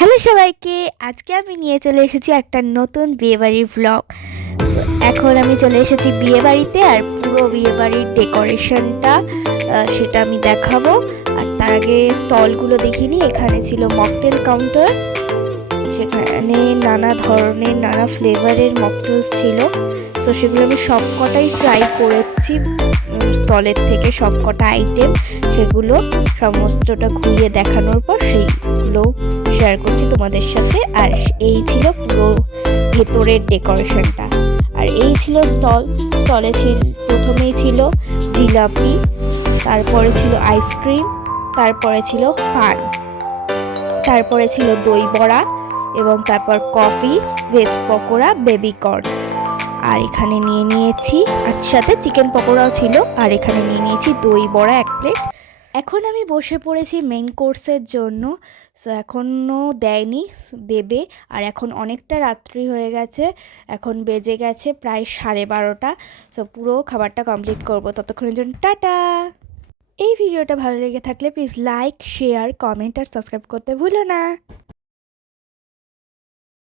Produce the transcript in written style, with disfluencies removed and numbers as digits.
Hello সবাইকে, আজকে আমি নিয়ে চলে এসেছি একটা নতুন বিয়েবাড়ির ভ্লগ। এখন আমি চলে এসেছি বিয়েবাড়িতে, আর পুরো বিয়েবাড়ির ডেকোরেশনটা সেটা আমি দেখাবো। আর তার আগে স্টলগুলো দেখিনি। এখানে ছিল মকটেল কাউন্টার, সেখানে নানা ধরনের নানা ফ্লেভারের মকটেলস ছিল। তো সেগুলো আমি সব কটাই ট্রাই করেছি, স্টলের থেকে সব কটা আইটেম, সেগুলো সমস্তটা ঘুরিয়ে দেখানোর পর সেইগুলো শেয়ার করছি তোমাদের সাথে। আর এই ছিল পুরো ভেতরের ডেকোরেশনটা। আর এই ছিল স্টলে প্রথমেই ছিল জিলাপি, তারপরে ছিল আইসক্রিম, তারপরে ছিল পান, তারপরে ছিল দই বড়া, এবং তারপর coffee, veg pakora, baby corn. আর এখানে নিয়ে নিয়েছি, আর সাথে চিকেন পকোড়াও ছিল। আর এখানে নিয়ে নিয়েছি দই বড়া 1 প্লেট। এখন আমি বসে পড়েছি মেন কোর্সের জন্য। সো এখনও দেয়নি, দেবে। আর এখন অনেকটা রাত্রি হয়ে গেছে, এখন বেজে গেছে প্রায় 12:30। সো পুরো খাবারটা কমপ্লিট করব, ততক্ষণের জন্য টাটা। এই ভিডিওটা ভালো লেগে থাকলে প্লিজ লাইক, শেয়ার, কমেন্ট আর সাবস্ক্রাইব করতে ভুলো না।